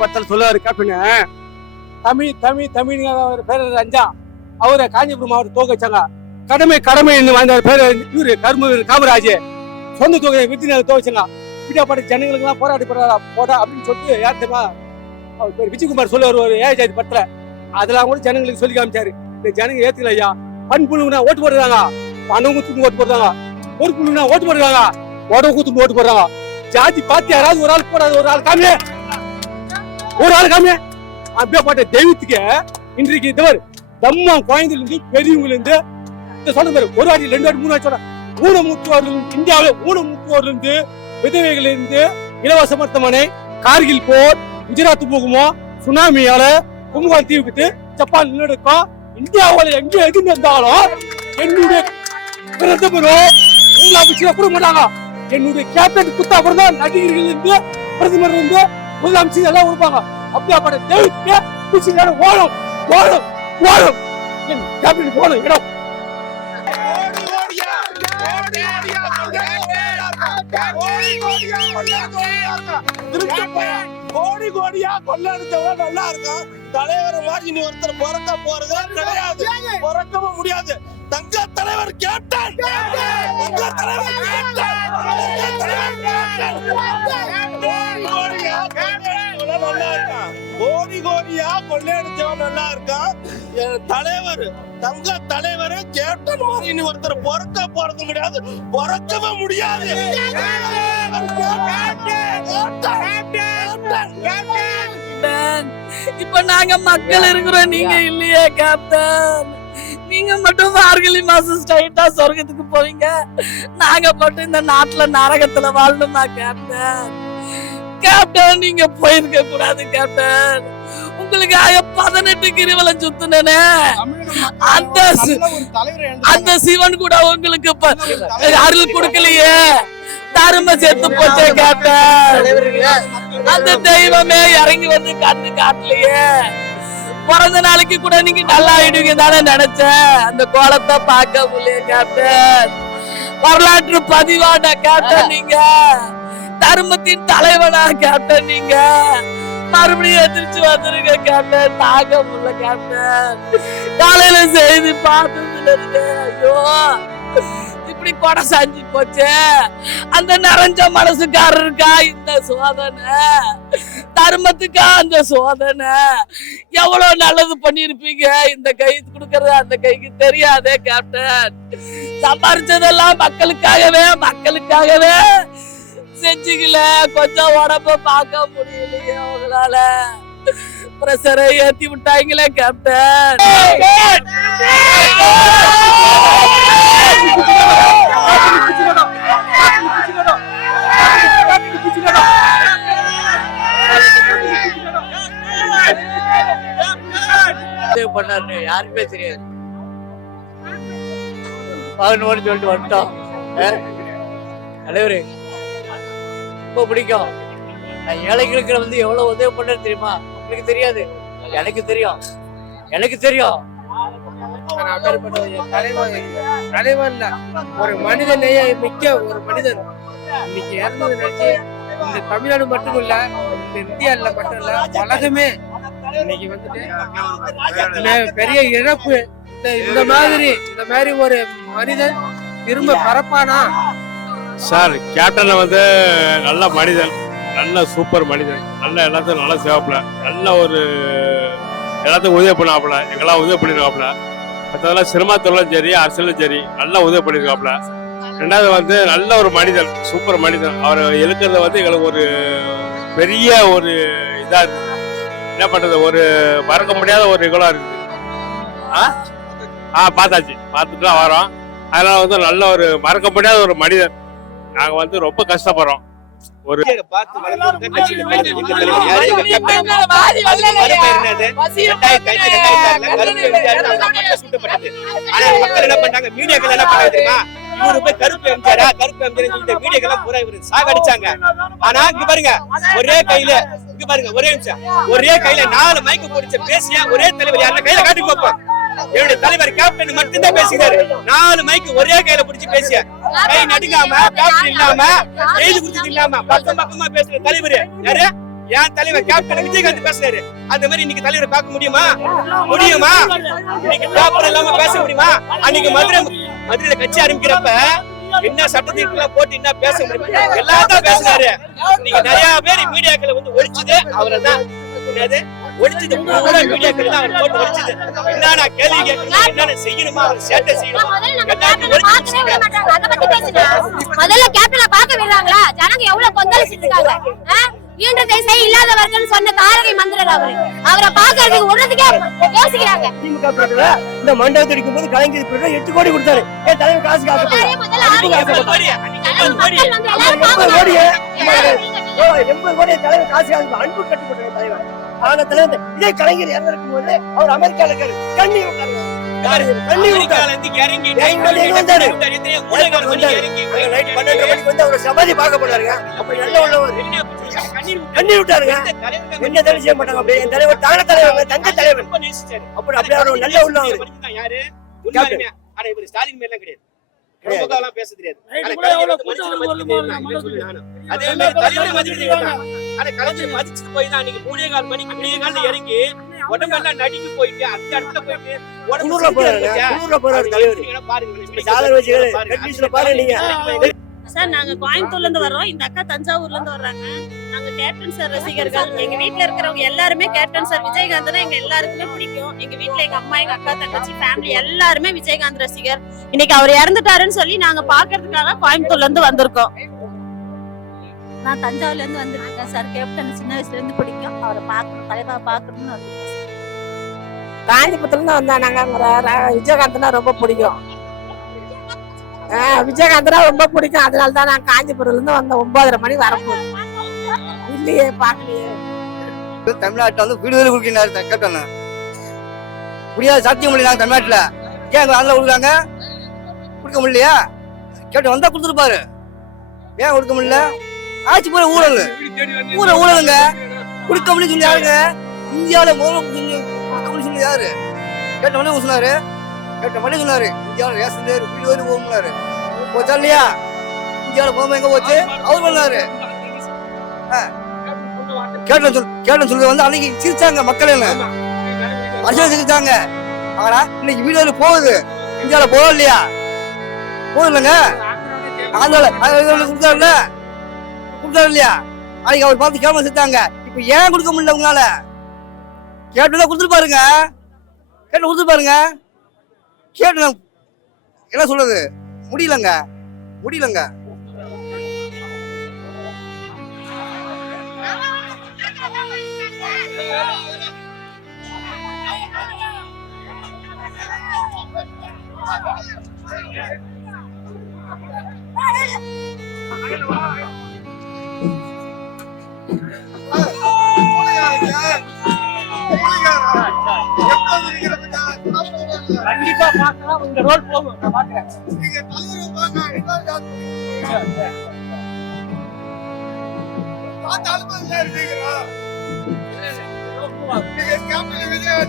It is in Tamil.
படத்தில் சொல்லுவாரு கேப்டன் தமிழ் தமிழ் தமிழ் அவர் அஞ்சா. அவரை காஞ்சிபுரம் மாவட்டம் தோக்க வச்சாங்க. கடமை கடமை வாழ்ந்த பேரு இவரு கரும காமராஜ் சொந்த தொகையை வித்து துவச்சாங்க பீடியாப்பட்ட ஜனங்களுக்கு எல்லாம் போராடி போறா போடா அப்படின்னு சொல்லிட்டு யார் தெரியுமா? அவர் பேர் விஜயகுமார் சொல்லுவார் ஒரு ஏஜாதி ஜாதி படத்துல. அதெல்லாம் கூட ஜனங்களுக்கு சொல்லி காமிச்சாரு. இந்த ஜனங்க ஏத்துக்கல ஐயா. பண் புழுவுனா ஓட்டு போடுறாங்க பணம் குத்துட்டு ஓட்டு போடுறாங்க. ஒரு புழுவுனா ஓட்டு போடுறாங்க உடம்பு குத்துட்டு ஓட்டு போடுறாங்க. ஜாதி பார்த்து யாராவது ஒரு ஆள் போடாது ஒரு ஆள் காமியே. ஒரு ஆள் காமியே. அப்படியேப்பட்ட தெய்வத்துக்கு இன்றைக்கு இதுவர் தம்மா குழந்தைல இருந்து பெரியவங்கல இருந்து இந்த சொல்ற பாரு ஒரு வாட்டி ரெண்டு வாட்டி மூணு வாட்டி சொல்ற ஊனமுற்றுவோர்கள் இந்தியாவில் ஊனமுற்றுவோர்ல இருந்து விதவைகள் இருந்து இலவச மருத்துவமனை கார்கில் போர் குஜராத் பூகமோ சுனாமியால கும்பகோணம் தீ விபத்து ஜப்பான் நிலநடுக்கம் இந்தியாவில் எங்க எது இருந்தாலும் என்னுடைய பிரதமரும் உங்களை கூட மாட்டாங்க. என்னுடைய கேப்டன் குத்தா அப்புறம் தான் நடிகர்கள் இருந்து பிரதமர் இருந்து முதலமைச்சர் எல்லாம் கொடுப்பாங்க. அப்படியாப்பட்ட தெய்வத்துக்கு நேரம் ஓடும் ஓடும் ஓடும். என் கேப்டன் ஓடும் இடம். கோடி கோடியா கொள்ளடிச்சவங்க நல்லா இருக்கும் தலைவர் மாதிரி நீ ஒருத்தர் பிறக்க போறது கிடையாது. பிறக்கவும் முடியாது. தங்க தலைவர் கேப்டன். தங்க தலைவர் கேப்டன். கேப்டன். நல்லா இருக்கான் கோடி கோடியா கொள்ளையடிச்சவன் நல்லா இருக்கான் தலைவர் தங்க தலைவர் கேப்டன் மாதிரி நீ ஒருத்தர் பிறக்க போறது கிடையாது பிறக்கவே முடியாது. கேப்டன். இப்ப நாங்க மக்கள் இருக்கிறோம் நீங்க இல்லையே கேப்டன். நீங்க மட்டும் மார்கழி மாசம் ஸ்ட்ரைட்டா சொர்க்கத்துக்கு போவீங்க. நாங்க மட்டும் இந்த நாட்டுல நரகத்துல வாழணுமா கேப்டன்? கேப்டன் நீங்க போயிருக்க கூடாது கேப்டன். உங்களுக்காக பதினெட்டு கிரிவலம் சுத்துனே அந்த அந்த சிவன் கூட உங்களுக்கு அருள் கொடுக்கலையே. தரும செத்து போச்சே கேப்டன் அந்த தெய்வமே இறங்கி வந்து கண்ணு காட்டலையே. பிறந்த நாளைக்கு கூட நீங்க நல்லா ஆயிடுவீங்க தானே நினைச்சேன். அந்த கோலத்தை பார்க்க முடியல கேப்டன் வரலாற்று பதிவான கேப்டன் நீங்க. தர்மத்தின் தலைவனா கேப்டன் நீங்க. மறுபடியும் எதிர்த்து வந்துருங்க கேப்டன் தாங்க முடியல கேப்டன் காலையில செய்தி பார்த்ததுல இருக்கு ஐயோ. எப்படி கொடை சாஞ்சி போச்சு அந்த நிறைஞ்ச மனசுக்காரருக்கா இந்த சோதனை தர்மத்துக்கா அந்த சோதனை எவ்வளவு நல்லது பண்ணிருப்பீங்க இந்த கை கொடுக்கறது அந்த கைக்கு தெரியாதே கேப்டன் சம்பாரிச்சதெல்லாம் மக்களுக்காகவே மக்களுக்காகவே செஞ்சுக்கல கொஞ்சம் உடம்ப பார்க்க முடியலையே அவங்களால பிரஷரை ஏத்தி விட்டாங்களே கேப்டன் பண்ணாரு யாருக்குமே தெரியாது. பதினோரு சொல்லிட்டு வந்துட்டோம். அஹ். தலைவரு ரொம்ப பிடிக்கும். நான் ஏழைகளுக்கு வந்து எவ்வளவு உதவி பண்ணேன்னு தெரியுமா? உங்களுக்கு தெரியாது. எனக்கு தெரியும். எனக்கு தெரியும். தலைவன் தலைவன் ஒரு மனித நேய மிக்க ஒரு மனிதன். இன்னைக்கு இறந்தது நினைச்சு இந்த தமிழ்நாடு மட்டும் இல்ல இந்த மட்டும் இல்ல உலகமே இன்னைக்கு வந்துட்டு பெரிய இழப்பு. இந்த இந்த மாதிரி இந்த மாதிரி ஒரு மனிதன் திரும்ப பரப்பானா? சார் கேப்டன் வந்து நல்ல மனிதன் நல்ல சூப்பர் மனிதன். நல்ல எல்லாத்தையும் நல்ல சேவப்பில் நல்ல ஒரு எல்லாத்தையும் உதவி பண்ணாப்புல எங்கெல்லாம் உதவி பண்ணிடுவாப்புல மற்றதெல்லாம் சினிமாத்துறையும் சரி அரசியலும் சரி நல்லா உதவி பண்ணியிருக்காப்புல. ரெண்டாவது வந்து நல்ல ஒரு மனிதன் சூப்பர் மனிதன். அவரை இழுக்கிறத வந்து எங்களுக்கு ஒரு பெரிய ஒரு இதாக இருக்குது என்ன பண்ணுறது ஒரு மறக்க முடியாத ஒரு நிகழ்வாக இருக்குது ஆ? ஆ பார்த்தாச்சு. பார்த்துட்டு தான் வரோம். அதனால் வந்து நல்ல ஒரு மறக்க முடியாத ஒரு மனிதன். நாங்கள் வந்து ரொம்ப கஷ்டப்படுறோம். ஒரு பார்த்து மக்கள் சூட்டப்பட்டது. ஆனா மக்கள் என்ன பண்ணாங்க மீடியாக்கள் என்ன பண்ணாங்க தெரியுமா? இவரு போய் கருப்பு எம்ஜிஆரா? கருப்பு எம்ஜிஆர் சொல்லிட்டு மீடியாக்கள் எல்லாம் பூரா இவரு சாகடிச்சாங்க. ஆனா இங்க பாருங்க ஒரே கையில இங்க பாருங்க ஒரே நிமிஷம். ஒரே கையில நாலு மைக்கு பிடிச்ச பேசிய ஒரே தலைவர் யாருன்னா கையில காட்டி பார்ப்போம் என்னுடைய தலைவர் கேப்டன் மட்டும்தான் பேசுகிறாரு நாலு மைக்கு ஒரே கையில புடிச்சு பேசிய. கை நடுங்காம கேப்டன் இல்லாம எழுதி கொடுத்தது இல்லாம பக்கம் பக்கமா பேசுற தலைவர். யாரு? என் தலைவர் கேப்டன் விஜயகாந்த் பேசுறாரு. அந்த மாதிரி இன்னைக்கு தலைவரை பார்க்க முடியுமா? முடியுமா? இன்னைக்கு கேப்டன் இல்லாம பேச முடியுமா? அன்னைக்கு மதுரை மதுரையில கட்சி ஆரம்பிக்கிறப்ப என்ன சட்டத்திற்குலாம் போட்டு என்ன பேச முடியும்? எல்லாத்தான் பேசினாரு. நீங்க நிறைய பேர் மீடியாக்களை வந்து ஒழிச்சது. அவரை தான் என்னது? ஒழிச்சது பூரா மீடியாக்கள் தான் அவர் போட்டு ஒழிச்சது என்னென்ன கேள்வி கேட்கணும் என்னென்ன செய்யணுமா? அவர் சேட்டை செய்யணுமா? எல்லாத்தையும் ஒழிச்சு பார்க்கவே வச்சுட்டாரு. மாட்டாங்க. அதை பத்தி பேசுங்க. முதல்ல கேப்டனை பார்க்க விடுறாங்களா? ஜனங்க எவ்வளவு கொந்தளிச்சிட்டு இருக்காங்க? ஈன்ற தேசை இல்லாதவர்கள் சொன்ன தாரகை மந்திரர் அவரு. அவரை பாக்குறதுக்கு விடுறதுக்கே யோசிக்கிறாங்க. இந்த மண்டபத்தை அடிக்கும் போது கலைஞர் பிரதமர் எட்டு கோடி கொடுத்தாரு. தலைவர் காசு காசு எண்பது கோடி தலைவர் காசு காசு அன்பு கட்டுப்பட்ட தலைவர் இதே கலைஞர் இறந்திருக்கும் போது அவர் அமெரிக்கால இருக்காரு. கண்ணி விட்டாரு சமாதி பார்க்க போனாருங்க. அப்ப நல்ல உள்ளவர் கண்ணீர் விட்டாரு. கண்ணி விட்டாருங்க என்ன தடை செய்ய மாட்டாங்க? அப்படியே என் தலைவர் தான தலைவர் தங்க தலைவர். அப்படி அப்படியே நல்ல உள்ளவர். யாரு? ஆனா இவரு ஸ்டாலின் மாதிரிலாம் கிடையாது. பேச தெரியாது. அதே மாதிரி தலைவரை. ஆனா கலைஞர் மதிச்சுட்டு போய் தான் அன்னைக்கு மூணே கால் மணிக்கு மூணே கால்ல இறங்கி உடம்பெல்லாம் நடுங்கி போயிட்டு அந்த இடத்துல போயிட்டு உடம்பு குளூர்ல போறாரு நீங்க பாருங்க. நீங்க. சார் நாங்க கோயம்புத்தூர்ல இருந்து வர்றோம். இந்த அக்கா தஞ்சாவூர்ல இருந்து வர்றாங்க. நாங்க கேப்டன் சார் ரசிகர்கள் எங்க வீட்ல இருக்கிறவங்க எல்லாருமே கேப்டன் சார் விஜயகாந்த் தான் எங்க எல்லாருக்குமே பிடிக்கும். எங்க வீட்ல எங்க அம்மா எங்க அக்கா தங்கச்சி ஃபேமிலி எல்லாருமே விஜயகாந்த் ரசிகர். இன்னைக்கு அவர் இறந்துட்டாருன்னு சொல்லி நாங்க பாக்குறதுக்காக கோயம்புத்தூர்ல இருந்து வந்திருக்கோம். நான் தஞ்சாவூர்ல இருந்து வந்துட்டு இருக்கேன் சார். கேப்டன் சின்ன வயசுல இருந்து பிடிக்கும். அவரை பார்க்கணும் தலைவா பார்க்கணும்னு வந்திருக்கேன் காஞ்சிபுரத்துல இருந்து வந்தானாங்க விஜயகாந்த்னா ரொம்ப பிடிக்கும். விஜயகாந்த்னா ரொம்ப பிடிக்கும். அதனால தான் நான் காஞ்சிபுரம்ல இருந்து வந்த ஒன்பதரை மணி வரப்போகுது. இல்லையே பார்க்கலையே தமிழ்நாட்டில் வந்து வீடு கொடுக்கினார் கொடுக்கிறாரு முடியாது சாத்தியம் முடியல தமிழ்நாட்டில்? ஏன் அங்க அதில் கொடுக்குறாங்க கொடுக்க முடியலையா? கேட்டு வந்தா கொடுத்துருப்பாரு. ஏன் கொடுக்க முடியல? ஆட்சி பூரா ஊழல் பூரா ஊழலுங்க கொடுக்க முடியும் சொல்லி யாருங்க? இந்தியாவில் முதல்ல கொடுக்க முடியும் சொல்லி யாரு? கேட்ட மணி சொன்னாரு. கேட்ட மணி சொன்னாரு. இந்தியாவில் ரேஷன் தேர் வீடு வரை போகணும்னாரு போச்சா இல்லையா? இந்தியாவில் போகாம எங்க போச்சு? அவர் பண்ணாரு. கேட்டன் சொல் கேட்டன் சொல்றது வந்து அன்னைக்கு சிரிச்சாங்க மக்கள் என்ன அரசியல் சிரிச்சாங்க. ஆனா இன்னைக்கு வீடு போகுது. இந்தியாவில போதும் இல்லையா? போதும் இல்லைங்க? ஆந்திரால கொடுத்தாருல கொடுத்தாரு இல்லையா? அன்னைக்கு அவர் பார்த்து கேமரா செத்தாங்க இப்ப ஏன் கொடுக்க முடியல உங்களால? கேட்டு கொடுத்துருப்பாருங்க. கேட்டு கொடுத்துருப்பாருங்க. கேட்டு என்ன சொல்றது? முடியலங்க. முடியலங்க. கண்டிப்பா பார்க்கலாம். உங்க ரோல் போகும் நான் பாக்குறேன் விஜய்